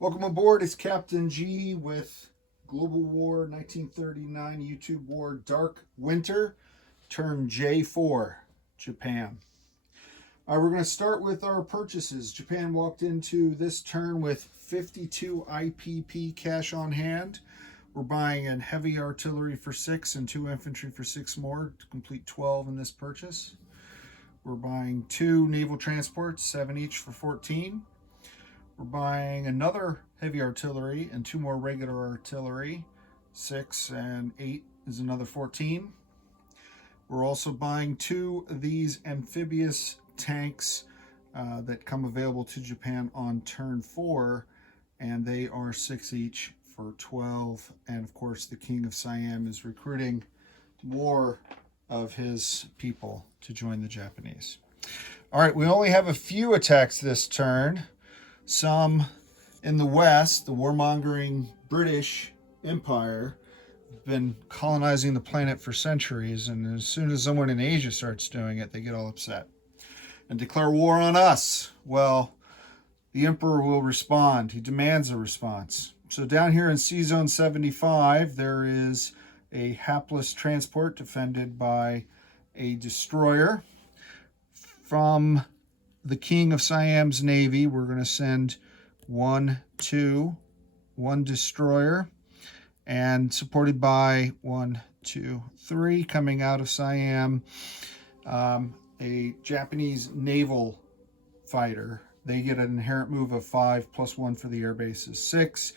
Welcome aboard. It's Captain G with Global War 1939 YouTube War Dark Winter, turn J4, Japan. All right, we're going to start with our purchases. Japan walked into this turn with 52 IPP cash on hand. We're buying in heavy artillery for 6 and 2 infantry for 6 more to complete 12 in this purchase. We're buying 2 naval transports, 7 each for 14. We're buying another heavy artillery and 2 more regular artillery. 6 and 8 is another 14. We're also buying 2 of these amphibious tanks that come available to Japan on turn 4, and they are 6 each for 12. And of course, the King of Siam is recruiting more of his people to join the Japanese. All right, we only have a few attacks this turn. Some in the west, the warmongering British Empire have been colonizing the planet for centuries, and as soon as someone in Asia starts doing it, they get all upset and declare war on us. Well, the Emperor will respond. He demands a response. So down here in Sea Zone 75, there is a hapless transport defended by a destroyer. From the King of Siam's Navy, we're going to send 1 destroyer, and supported by 1, 2, 3 coming out of Siam, a Japanese naval fighter. They get an inherent move of 5 plus 1 for the air base is 6.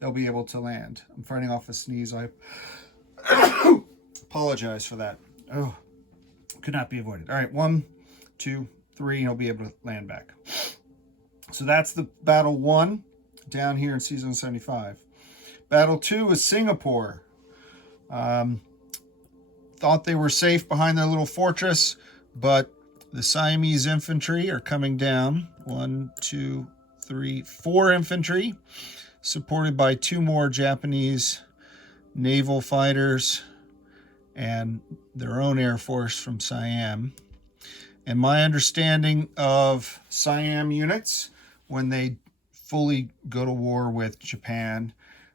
They'll be able to land. I'm fighting off a sneeze. I apologize for that. Oh, could not be avoided. All right, 1, 2, 3, and he'll be able to land back. So that's the battle 1 down here in Sea Zone 75. Battle 2 is Singapore. Thought they were safe behind their little fortress, but the Siamese infantry are coming down. 1, 2, 3, 4 infantry, supported by 2 more Japanese naval fighters and their own air force from Siam. And my understanding of Siam units, when they fully go to war with Japan,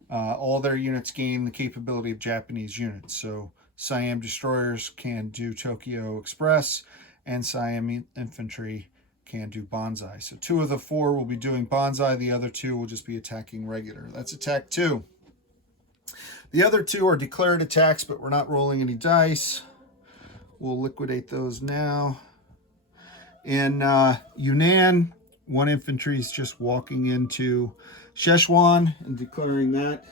all their units gain the capability of Japanese units. So Siam destroyers can do Tokyo Express, and Siam infantry can do Banzai. So 2 of the 4 will be doing Banzai. The other 2 will just be attacking regular. That's attack 2. The other 2 are declared attacks, but we're not rolling any dice. We'll liquidate those now. In Yunnan, 1 infantry is just walking into Szechuan and declaring that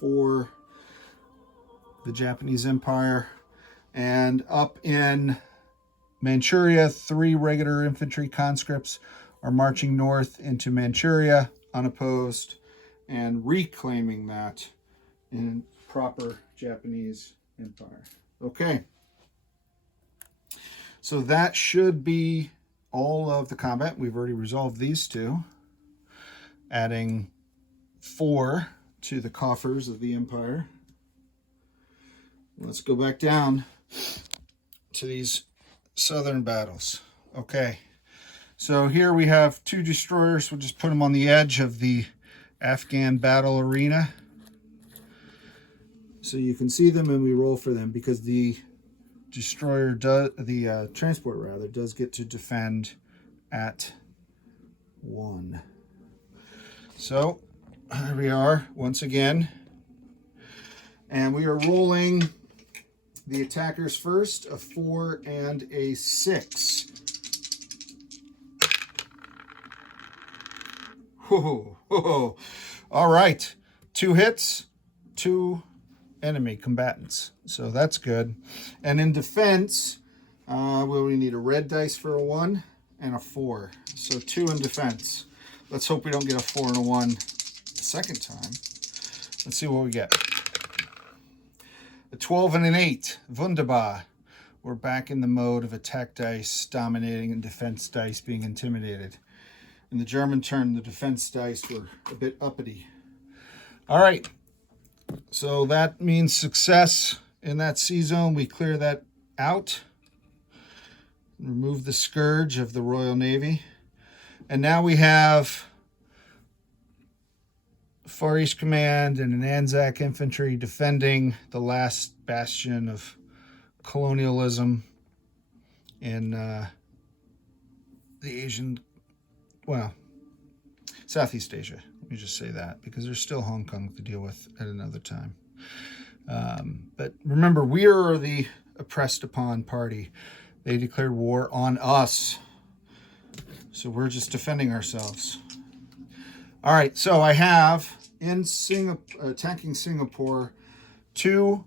for the Japanese Empire. And up in Manchuria, 3 regular infantry conscripts are marching north into Manchuria unopposed and reclaiming that in proper Japanese Empire. Okay. So that should be all of the combat. We've already resolved these 2, adding 4 to the coffers of the Empire. Let's go back down to these southern battles. Okay, so here we have 2 destroyers. We'll just put them on the edge of the Afghan battle arena so you can see them, and we roll for them because the destroyer does, the transport rather, does get to defend at 1. So here we are once again, and we are rolling the attackers first, a 4 and a 6. Whoa. All right, 2 hits, 2 enemy combatants, so that's good. And in defense, we need a red dice for a 1 and a 4, so 2 in defense. Let's hope we don't get a 4 and a 1 the second time. Let's see what we get. A 12 and an 8, wunderbar. We're back in the mode of attack dice dominating and defense dice being intimidated. In the German turn, the defense dice were a bit uppity. All right, so that means success in that Sea Zone. We clear that out. Remove the scourge of the Royal Navy. And now we have Far East Command and an Anzac infantry defending the last bastion of colonialism in the Asian, well, Southeast Asia. Let me just say that, because there's still Hong Kong to deal with at another time. But remember, we are the oppressed upon party. They declared war on us. So we're just defending ourselves. All right, so I have in attacking Singapore 2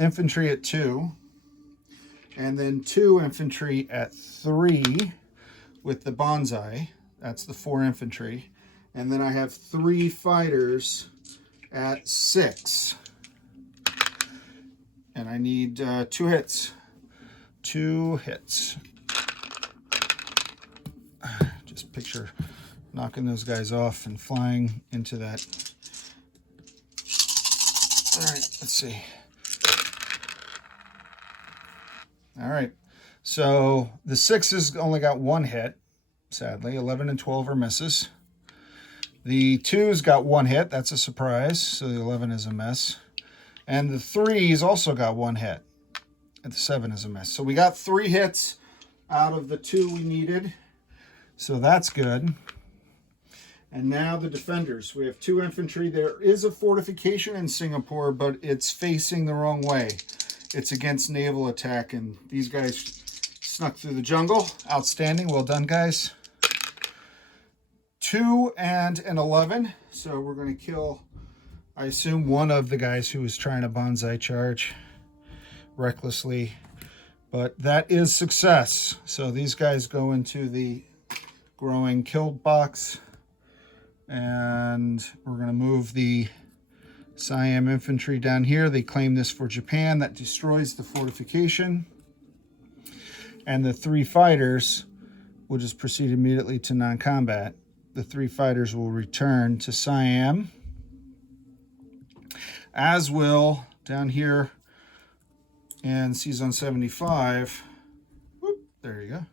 infantry at 2, and then 2 infantry at 3 with the bonsai. That's the 4 infantry. And then I have 3 fighters at 6. And I need 2 hits. 2 hits. Just picture knocking those guys off and flying into that. All right, let's see. All right, so the 6s only got 1 hit, sadly. 11 and 12 are misses. The 2s got 1 hit. That's a surprise. So the 11 is a miss. And the 3s also got 1 hit. And the 7 is a miss. So we got 3 hits out of the 2 we needed. So that's good. And now the defenders. We have 2 infantry. There is a fortification in Singapore, but it's facing the wrong way. It's against naval attack, and these guys snuck through the jungle. Outstanding. Well done, guys. 2 and an 11. So we're going to kill, I assume, one of the guys who was trying to bonsai charge recklessly. But that is success. So these guys go into the growing killed box. And we're going to move the Siam infantry down here. They claim this for Japan. That destroys the fortification. And the 3 fighters will just proceed immediately to non-combat. The 3 fighters will return to Siam, as will down here in C-Zone 75. Whoop, there you go.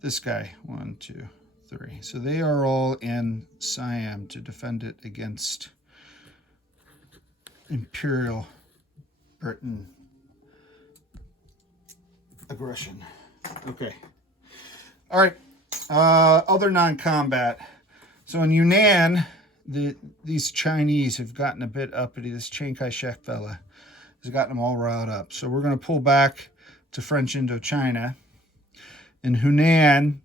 This guy, 1, 2, 3. So they are all in Siam to defend it against Imperial Britain aggression. Okay. All right. Other non-combat. So in Yunnan, these Chinese have gotten a bit uppity. This Chiang Kai-shek fella has gotten them all riled up. So we're going to pull back to French Indochina. In Hunan,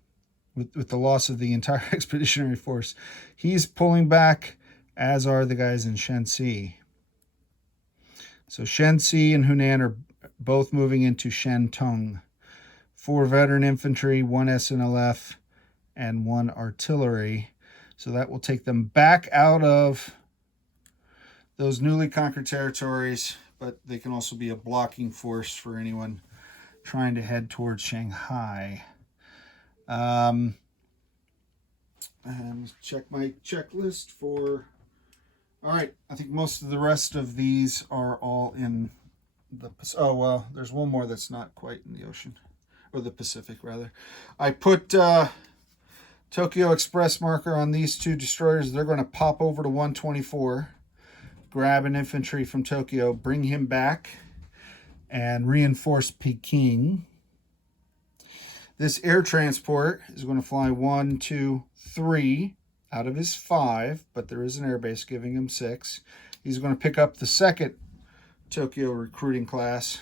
with the loss of the entire expeditionary force, he's pulling back, as are the guys in Shenxi. So Shenxi and Hunan are both moving into Shantung. 4 veteran infantry, 1 SNLF, and 1 artillery. So that will take them back out of those newly conquered territories, but they can also be a blocking force for anyone trying to head towards Shanghai. And check my checklist for... All right, I think most of the rest of these are all in the... Oh, well, there's one more that's not quite in the ocean. Or the Pacific, rather. I put Tokyo Express marker on these 2 destroyers. They're going to pop over to 124, grab an infantry from Tokyo, bring him back, and reinforce Peking. This air transport is going to fly 1, 2, 3 out of his 5, but there is an airbase giving him 6. He's going to pick up the 2nd Tokyo recruiting class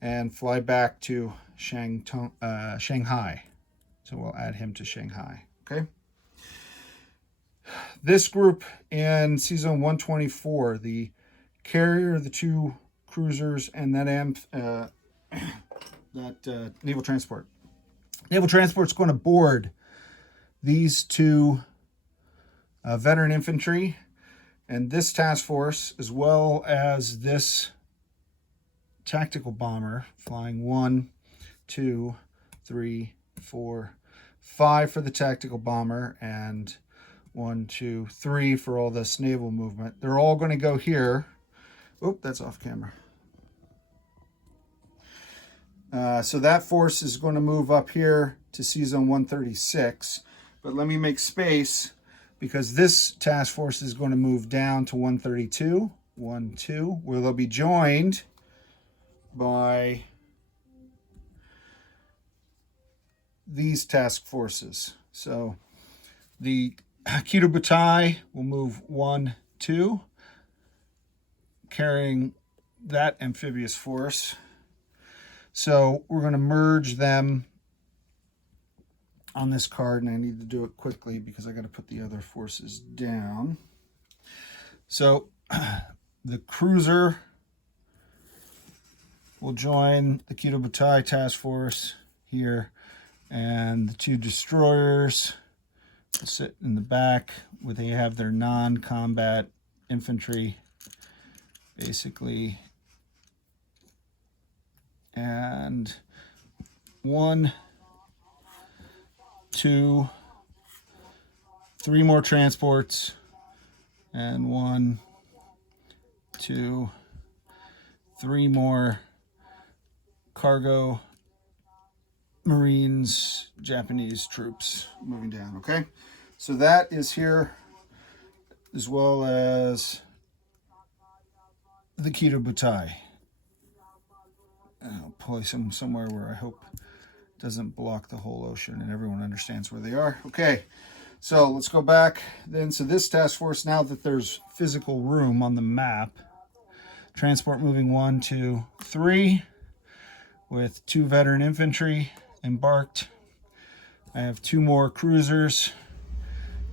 and fly back to Shanghai. So we'll add him to Shanghai. Okay. This group in C-Zone 124, the carrier, the 2 cruisers, and that naval transport. Naval transport's going to board these 2 veteran infantry and this task force, as well as this tactical bomber, flying 1, 2, 3, 4, 5 for the tactical bomber, and 1, 2, 3 for all this naval movement. They're all going to go here. Oop, that's off camera. So that force is going to move up here to C-Zone 136. But let me make space because this task force is going to move down to 132, 1, 2, where they'll be joined by these task forces. So the GW39 will move 1, 2, carrying that amphibious force. So we're going to merge them on this card, and I need to do it quickly because I got to put the other forces down. So the cruiser will join the GW39 task force here, and the two destroyers will sit in the back where they have their non-combat infantry, basically. And 1, 2, 3 more transports, and 1, 2, 3 more cargo Marines, Japanese troops moving down. Okay, so that is here, as well as the GW39. I'll place them somewhere where I hope it doesn't block the whole ocean and everyone understands where they are. Okay, so let's go back then. So this task force, now that there's physical room on the map, transport moving 1, 2, 3 with 2 veteran infantry embarked. I have 2 more cruisers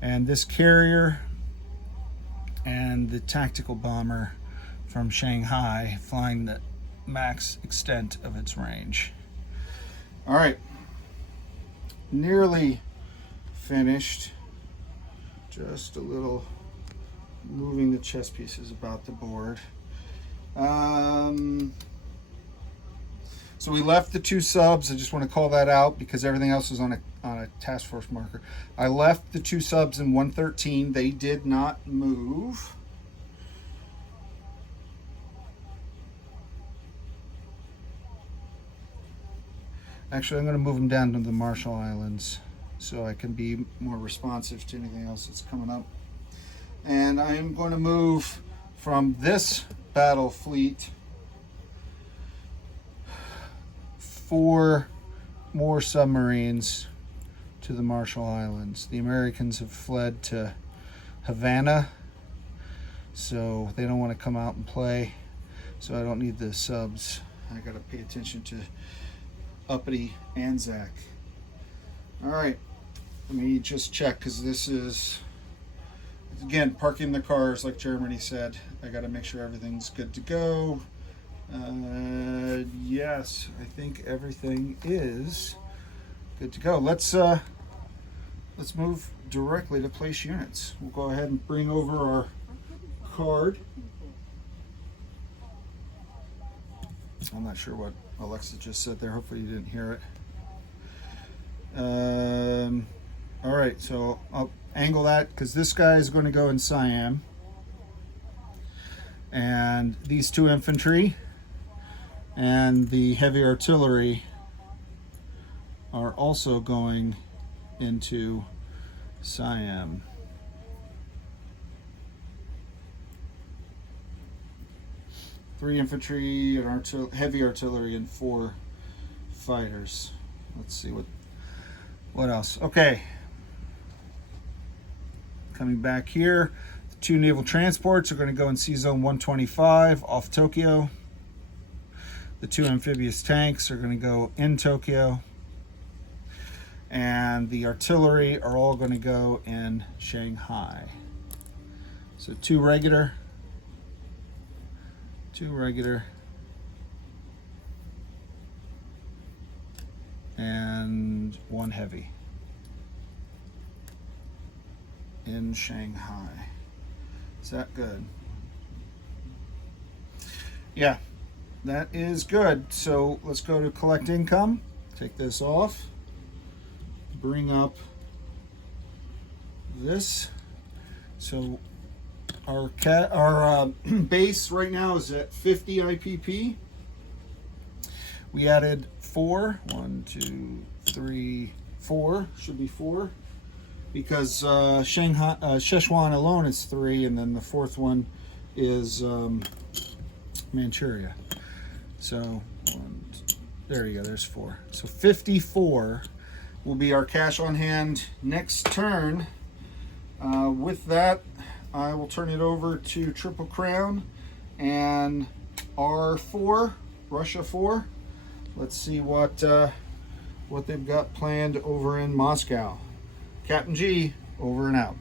and this carrier and the tactical bomber from Shanghai flying the max extent of its range. All right, nearly finished. Just a little moving the chess pieces about the board. So we left the 2 subs. I just want to call that out because everything else was on a task force marker. I left the 2 subs in 113. They did not move. Actually, I'm going to move them down to the Marshall Islands so I can be more responsive to anything else that's coming up. And I am going to move from this battle fleet 4 more submarines to the Marshall Islands. The Americans have fled to Havana, so they don't want to come out and play. So I don't need the subs. I got to pay attention to uppity Anzac. All right, let me just check because this is, again, parking the cars like Germany said. I got to make sure everything's good to go. Yes, I think everything is good to go. Let's move directly to place units. We'll go ahead and bring over our card. I'm not sure what Alexa just said there. Hopefully you didn't hear it. All right, so I'll angle that because this guy is going to go in Siam. And these 2 infantry and the heavy artillery are also going into Siam. Three infantry and heavy artillery and 4 fighters. Let's see what else. Okay, coming back here, the 2 naval transports are going to go in Sea Zone 125 off Tokyo. The 2 amphibious tanks are going to go in Tokyo, and the artillery are all going to go in Shanghai. So 2 regular, 2 regular, and 1 heavy in Shanghai. Is that good? Yeah, that is good. So let's go to collect income. Take this off. Bring up this. So our base right now is at 50 IPP. We added 4. 1, 2, 3, 4. Should be 4. because Shanghai, Szechuan alone is 3, and then the 4th one is Manchuria. So there you go, there's 4. So 54 will be our cash on hand next turn. With that, I will turn it over to Triple Crown and R4, Russia 4. Let's see what they've got planned over in Moscow. Captain G, over and out.